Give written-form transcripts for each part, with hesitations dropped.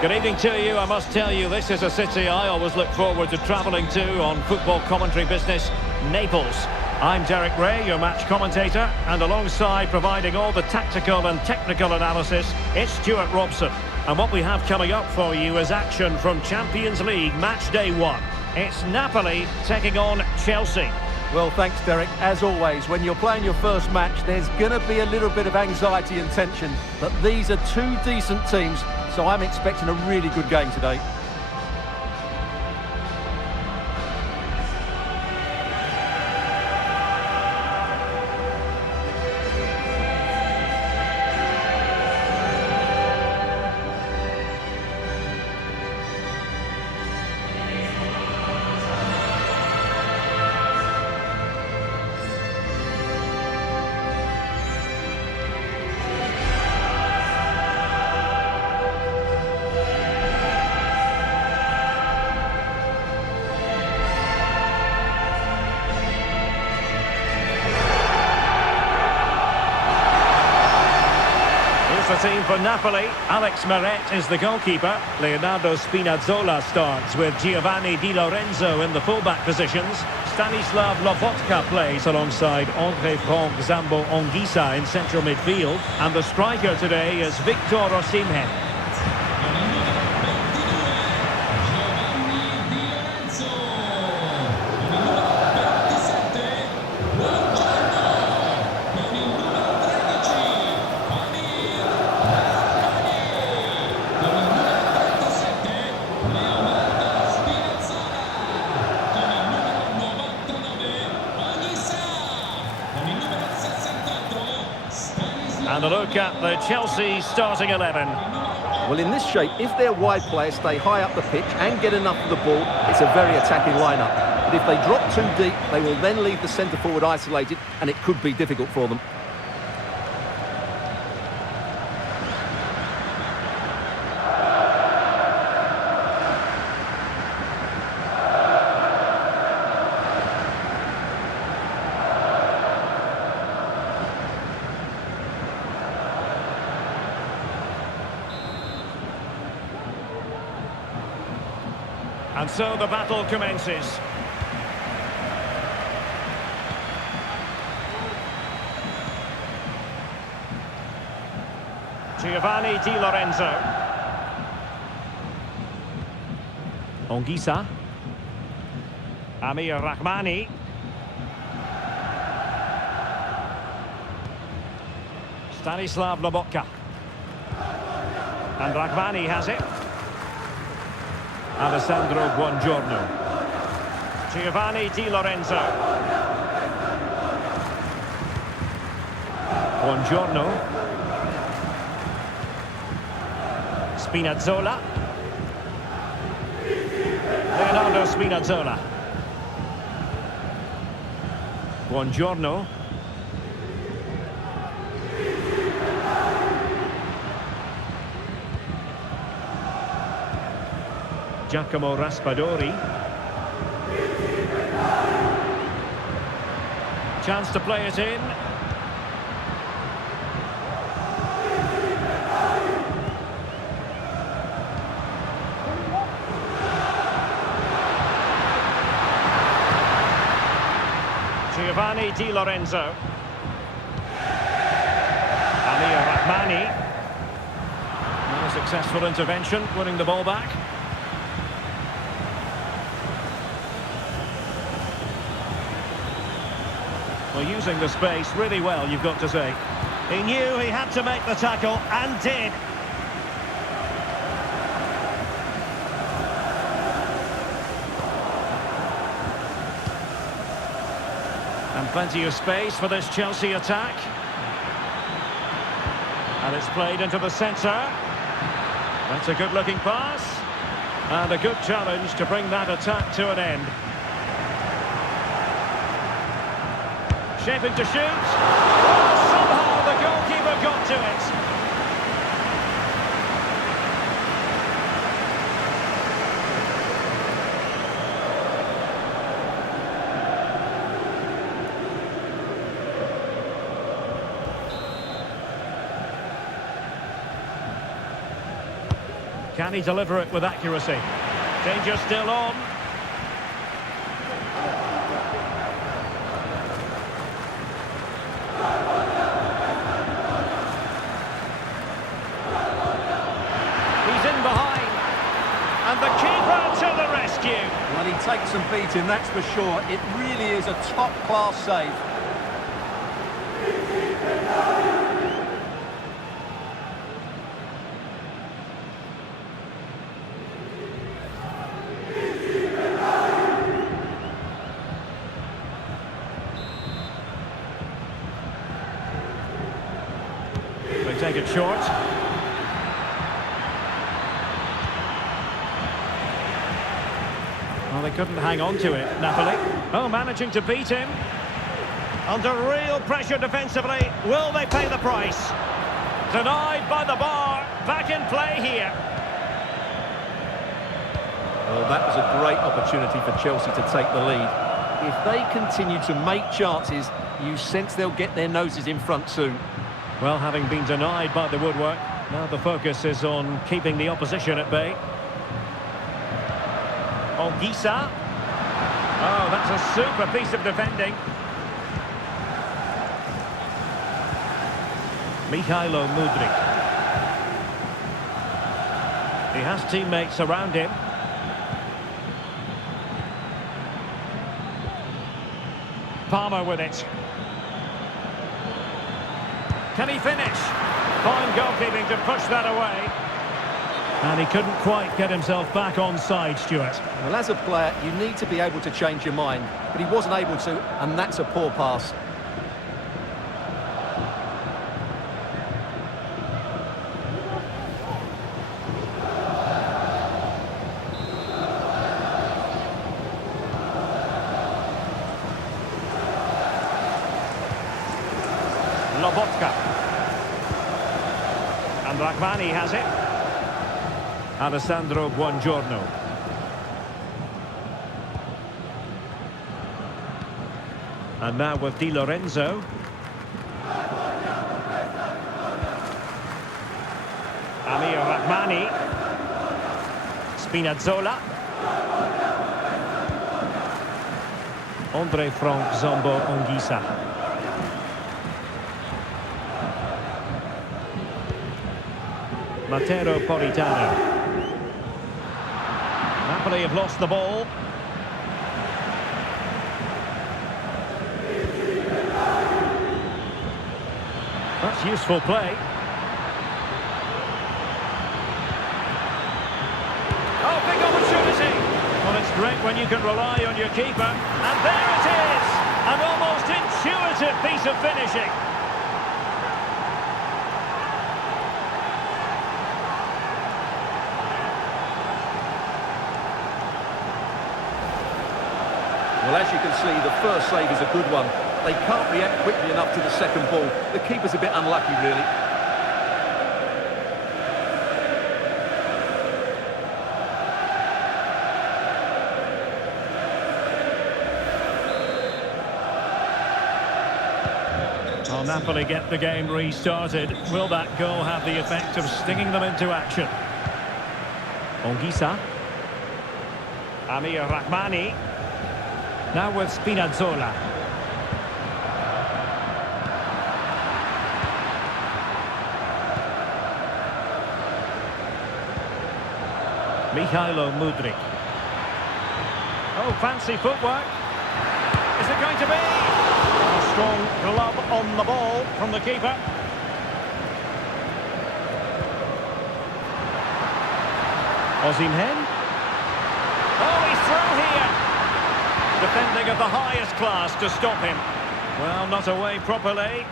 Good evening to you. I must tell you, this is a city I always look forward to travelling to on football commentary business, Naples. I'm Derek Ray, your match commentator, and alongside providing all the tactical and technical analysis, it's Stuart Robson. And what we have coming up for you is action from Champions League match day 1. It's Napoli taking on Chelsea. Well, thanks, Derek. As always, when you're playing your first match, there's going to be a little bit of anxiety and tension. But these are two decent teams, so I'm expecting a really good game today. The team for Napoli, Alex Meret is the goalkeeper. Leonardo Spinazzola starts with Giovanni Di Lorenzo in the fullback positions. Stanislav Lobotka plays alongside André Franck Zambo Anguissa in central midfield. And the striker today is Victor Osimhen. And a look at the Chelsea starting 11. Well, in this shape, if their wide players stay high up the pitch and get enough of the ball, it's a very attacking lineup. But if they drop too deep, they will then leave the centre-forward isolated, and it could be difficult for them. And so the battle commences. Giovanni Di Lorenzo. Anguissa. Amir Rahmani. Stanislav Lobotka. And Rahmani has it. Alessandro Buongiorno. Giovanni Di Lorenzo. Buongiorno. Spinazzola. Leonardo Spinazzola. Buongiorno. Giacomo Raspadori. Chance to play it in. Giovanni Di Lorenzo. Amir Rahmani. Not a successful intervention, winning the ball back. Well, using the space really well, you've got to say. He knew he had to make the tackle, and did. And plenty of space for this Chelsea attack. And it's played into the centre. That's a good-looking pass. And a good challenge to bring that attack to an end. Shaping to shoot. Somehow the goalkeeper got to it. Can he deliver it with accuracy? Danger still on. He's in behind. And the keeper to the rescue. Well, he takes some beating, that's for sure. It really is a top-class save. They take it short. Well, they couldn't hang on to it, Napoli. Oh, managing to beat him. Under real pressure defensively. Will they pay the price? Denied by the bar. Back in play here. Well, that was a great opportunity for Chelsea to take the lead. If they continue to make chances, you sense they'll get their noses in front soon. Well, having been denied by the woodwork, now the focus is on keeping the opposition at bay. Anguissa. Oh, that's a super piece of defending. Mykhailo Mudryk. He has teammates around him. Palmer with it. Can he finish? Fine goalkeeping to push that away. And he couldn't quite get himself back on side, Stuart. Well, as a player, you need to be able to change your mind, but he wasn't able to, and that's a poor pass. Lobotka. And Rahmani has it. Alessandro Buongiorno. And now with Di Lorenzo. Amir Rahmani. Spinazzola. Andre Frank Zombo Anguissa. Matteo Politano. Napoli have lost the ball. That's useful play. Oh, big opportunity. Well, it's great when you can rely on your keeper. And there it is! An almost intuitive piece of finishing. Well, as you can see, the first save is a good one. They can't react quickly enough to the second ball. The keeper's a bit unlucky, really. Well, Napoli get the game restarted. Will that goal have the effect of stinging them into action? Anguissa. Amir Rahmani. Now with Spinazzola. Mykhailo Mudryk. Oh, fancy footwork. Is it going to be? A strong glove on the ball from the keeper. Osimhen. Oh, he's through here. Defending of the highest class to stop him. Well, not away properly.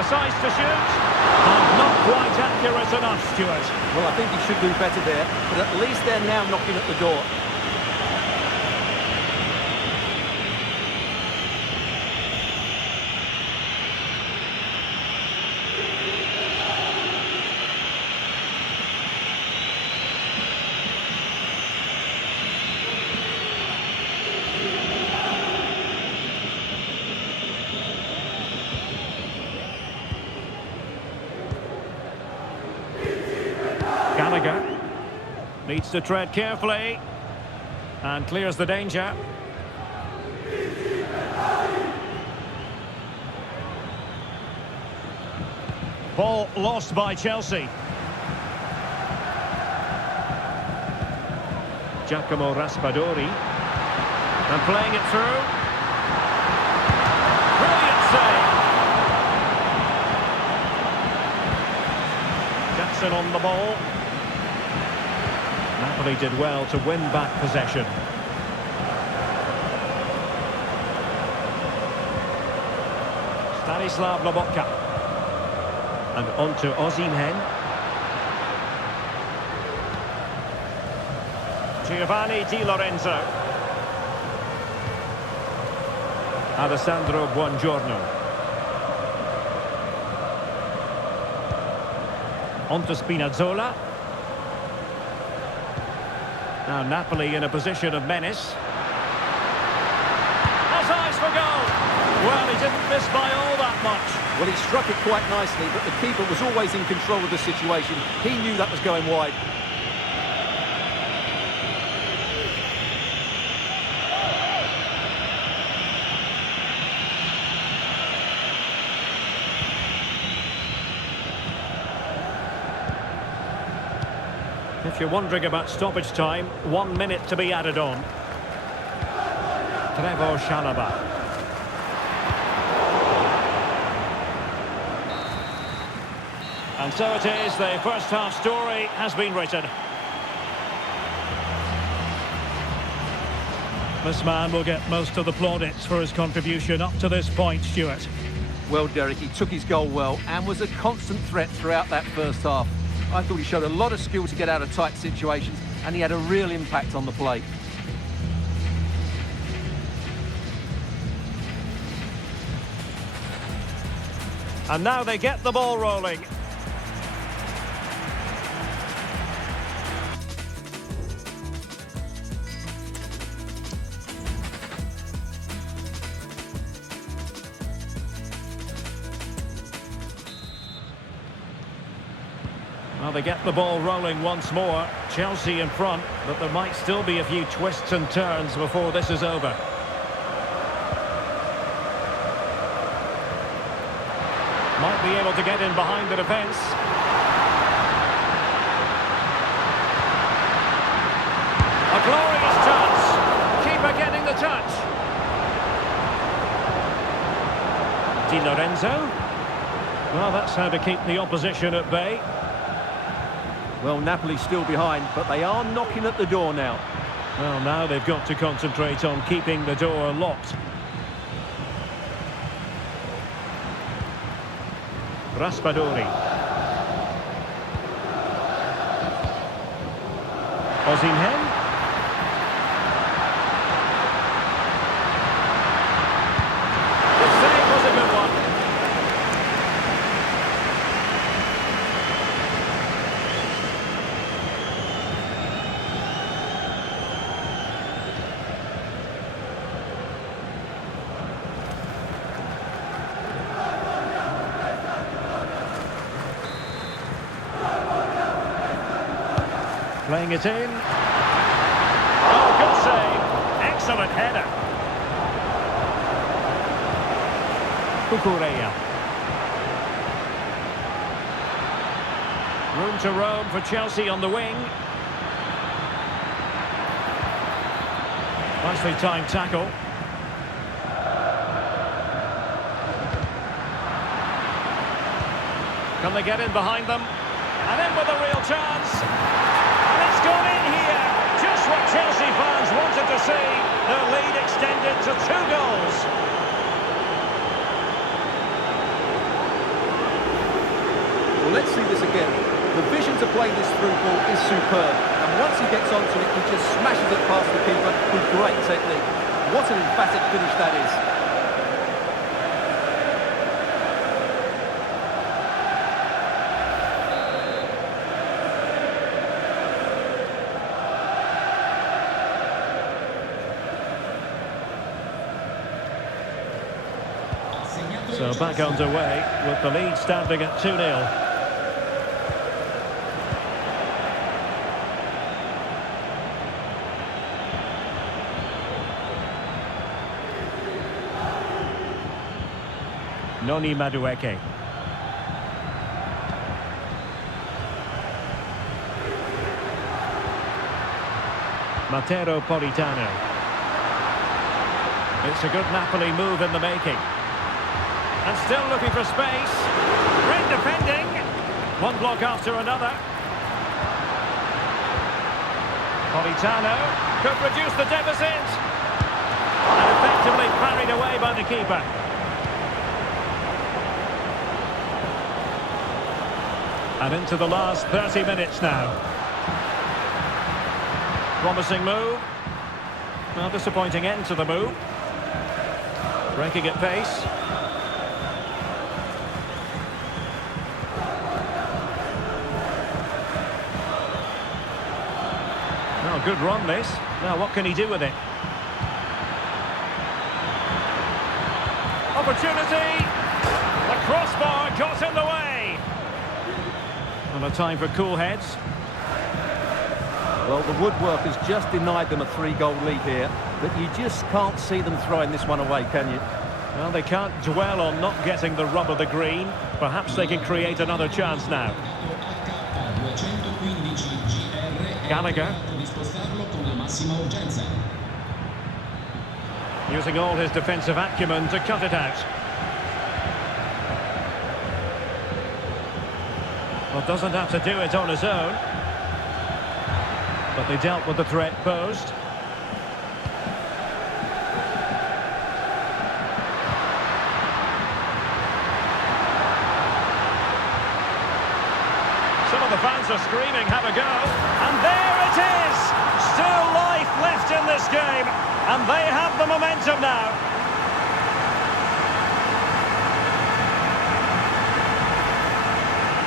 Decides to shoot. And not quite accurate enough, Stuart. Well, I think he should do better there, but at least they're now knocking at the door. Gallagher. Needs to tread carefully. And clears the danger. Ball lost by Chelsea. Giacomo Raspadori. And playing it through. Brilliant save. Jackson on the ball. Napoli did well to win back possession. Stanislav Lobotka. And on to Osimhen. Giovanni Di Lorenzo. Alessandro Buongiorno. On to Spinazzola. Now Napoli in a position of menace. Has eyes for goal. Well, he didn't miss by all that much. Well, he struck it quite nicely, but the keeper was always in control of the situation. He knew that was going wide. If you're wondering about stoppage time, 1 minute to be added on. Trevoh Chalobah. And so it is, the first half story has been written. This man will get most of the plaudits for his contribution up to this point, Stuart. Well, Derek, he took his goal well and was a constant threat throughout that first half. I thought he showed a lot of skill to get out of tight situations, and he had a real impact on the play. And now they get the ball rolling. Well, they get the ball rolling once more. Chelsea in front, but there might still be a few twists and turns before this is over. Might be able to get in behind the defence. A glorious chance. Keeper getting the touch. Di Lorenzo. Well, that's how to keep the opposition at bay. Well, Napoli's still behind, but they are knocking at the door now. Well, now they've got to concentrate on keeping the door locked. Raspadori. Osimhen. The save was a good one. Playing it in. Oh, good save. Excellent header. Cucurella. Room to roam for Chelsea on the wing. Nicely timed tackle. Can they get in behind them? And in with a real chance. It's gone in here. Just what Chelsea fans wanted to see. Their lead extended to 2 goals. Well, let's see this again. The vision to play this through ball is superb. And once he gets onto it, he just smashes it past the keeper with great technique. What an emphatic finish that is. So back underway with the lead standing at 2-0. Noni Madueke. Matteo Politano. It's a good Napoli move in the making. And still looking for space. Great defending. One block after another. Politano could reduce the deficit. And effectively parried away by the keeper. And into the last 30 minutes now. Promising move. Well, disappointing end to the move. Breaking at pace. Oh, good run this. Now what can he do with it? Opportunity! The crossbar got in the way! And a time for cool heads. Well, the woodwork has just denied them a 3-goal lead here, but you just can't see them throwing this one away, can you? Well, they can't dwell on not getting the rub of the green. Perhaps they can create another chance now. Gallagher. Using all his defensive acumen to cut it out. Well, doesn't have to do it on his own. But they dealt with the threat posed. Some of the fans are screaming, have a go. And there it is! Still life left in this game. And they have the momentum now.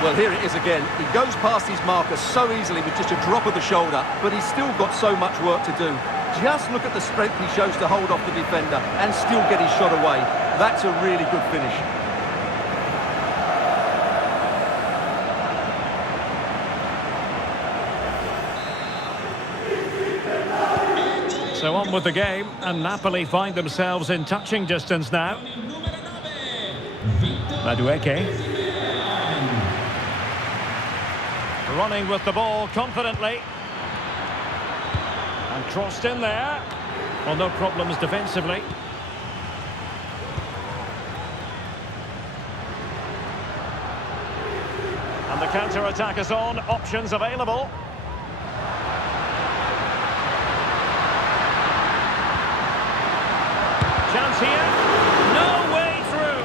Well, here it is again. He goes past his marker so easily with just a drop of the shoulder, but he's still got so much work to do. Just look at the strength he shows to hold off the defender and still get his shot away. That's a really good finish. So on with the game, and Napoli find themselves in touching distance now. Madueke. Running with the ball confidently. And crossed in there. Well, no problems defensively. And the counter-attack is on. Options available. Chance here. No way through.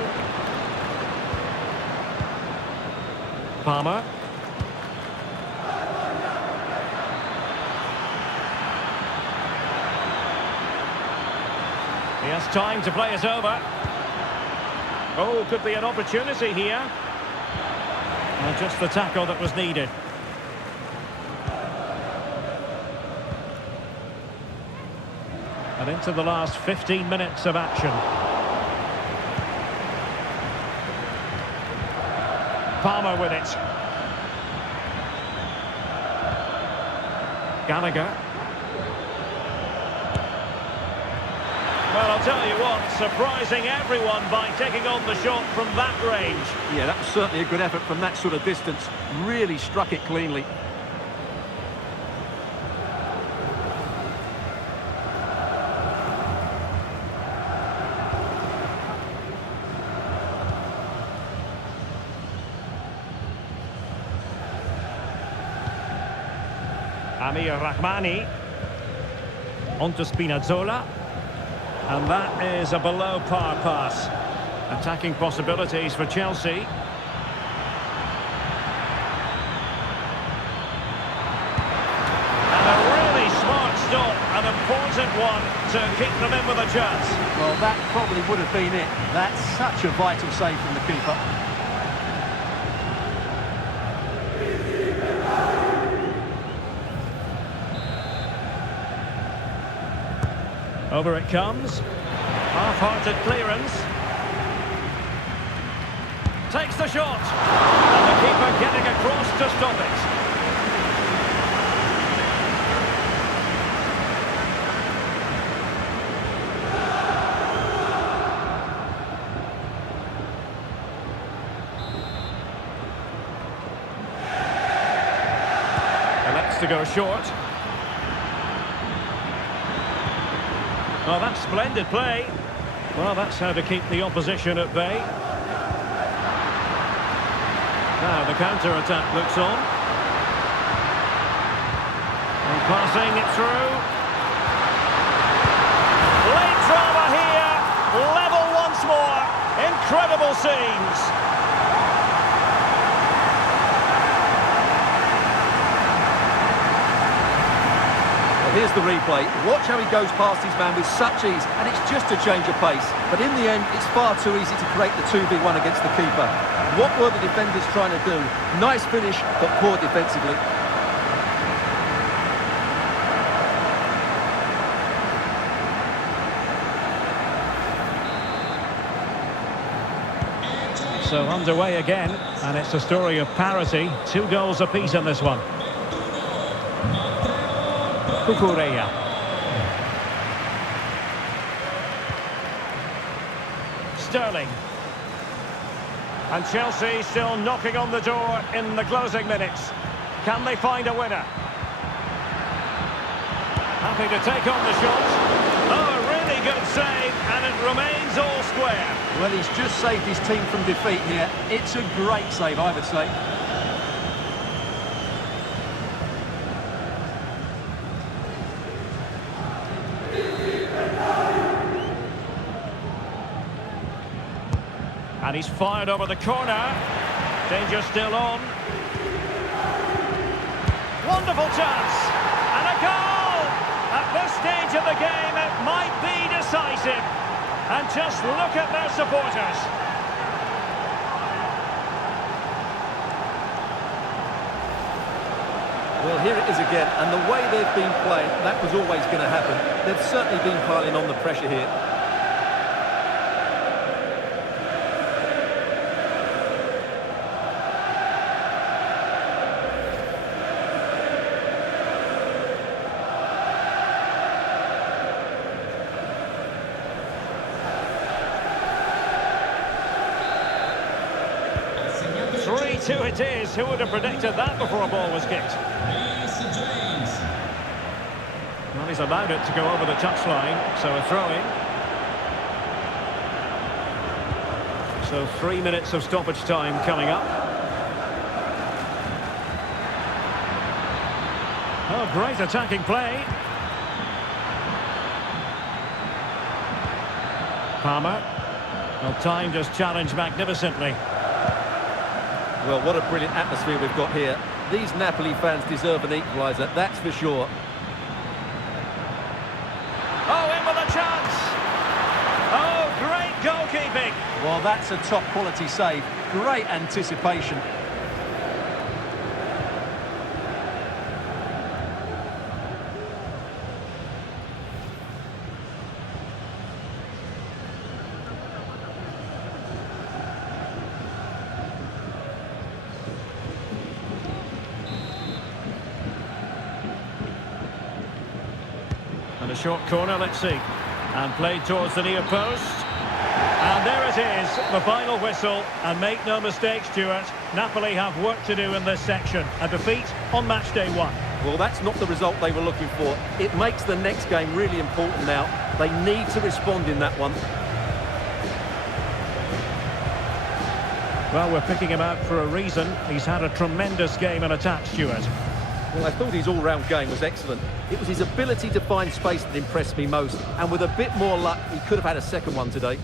Palmer. He has time to play it over. Oh, could be an opportunity here. And just the tackle that was needed. And into the last 15 minutes of action. Palmer with it. Gallagher. Well, I'll tell you what, surprising everyone by taking on the shot from that range. Yeah, that was certainly a good effort from that sort of distance. Really struck it cleanly. Amir Rahmani. Onto Spinazzola. And that is a below-par pass. Attacking possibilities for Chelsea. And a really smart stop, an important one to keep them in with a chance. Well, that probably would have been it. That's such a vital save from the keeper. Over it comes. Half-hearted clearance. Takes the shot. And the keeper getting across to stop it. wants to go short. Oh, that's splendid play. Well, that's how to keep the opposition at bay. Now the counter-attack looks on. And passing it through. Late drama here. Level once more. Incredible scenes. Here's the replay. Watch how he goes past his man with such ease, and it's just a change of pace. But in the end, it's far too easy to create the 2v1 against the keeper. What were the defenders trying to do? Nice finish, but poor defensively. So underway again, and it's a story of parity. 2 goals apiece in this one. Cucurella. Sterling. And Chelsea still knocking on the door in the closing minutes. Can they find a winner? Happy to take on the shot. Oh, a really good save, and it remains all square. Well, he's just saved his team from defeat here. It's a great save, I would say. And he's fired over the corner. Danger still on. Wonderful chance. And a goal! At this stage of the game, it might be decisive. And just look at their supporters. Well, here it is again, and the way they've been playing, that was always going to happen. They've certainly been piling on the pressure here. Two it is. Who would have predicted that before a ball was kicked? Well, he's allowed it to go over the touchline, so a throw-in. So 3 minutes of stoppage time coming up. Oh, great attacking play. Palmer. Well, timed his challenge magnificently. Well, what a brilliant atmosphere we've got here. These Napoli fans deserve an equaliser, that's for sure. Oh, in with a chance! Oh, great goalkeeping! Well, that's a top-quality save. Great anticipation. And a short corner, let's see. And played towards the near post. And there it is, the final whistle. And make no mistake, Stuart, Napoli have work to do in this section. A defeat on match day 1. Well, that's not the result they were looking for. It makes the next game really important now. They need to respond in that one. Well, we're picking him out for a reason. He's had a tremendous game in attack, Stuart. Well, I thought his all-round game was excellent. It was his ability to find space that impressed me most. And with a bit more luck, he could have had a second one today.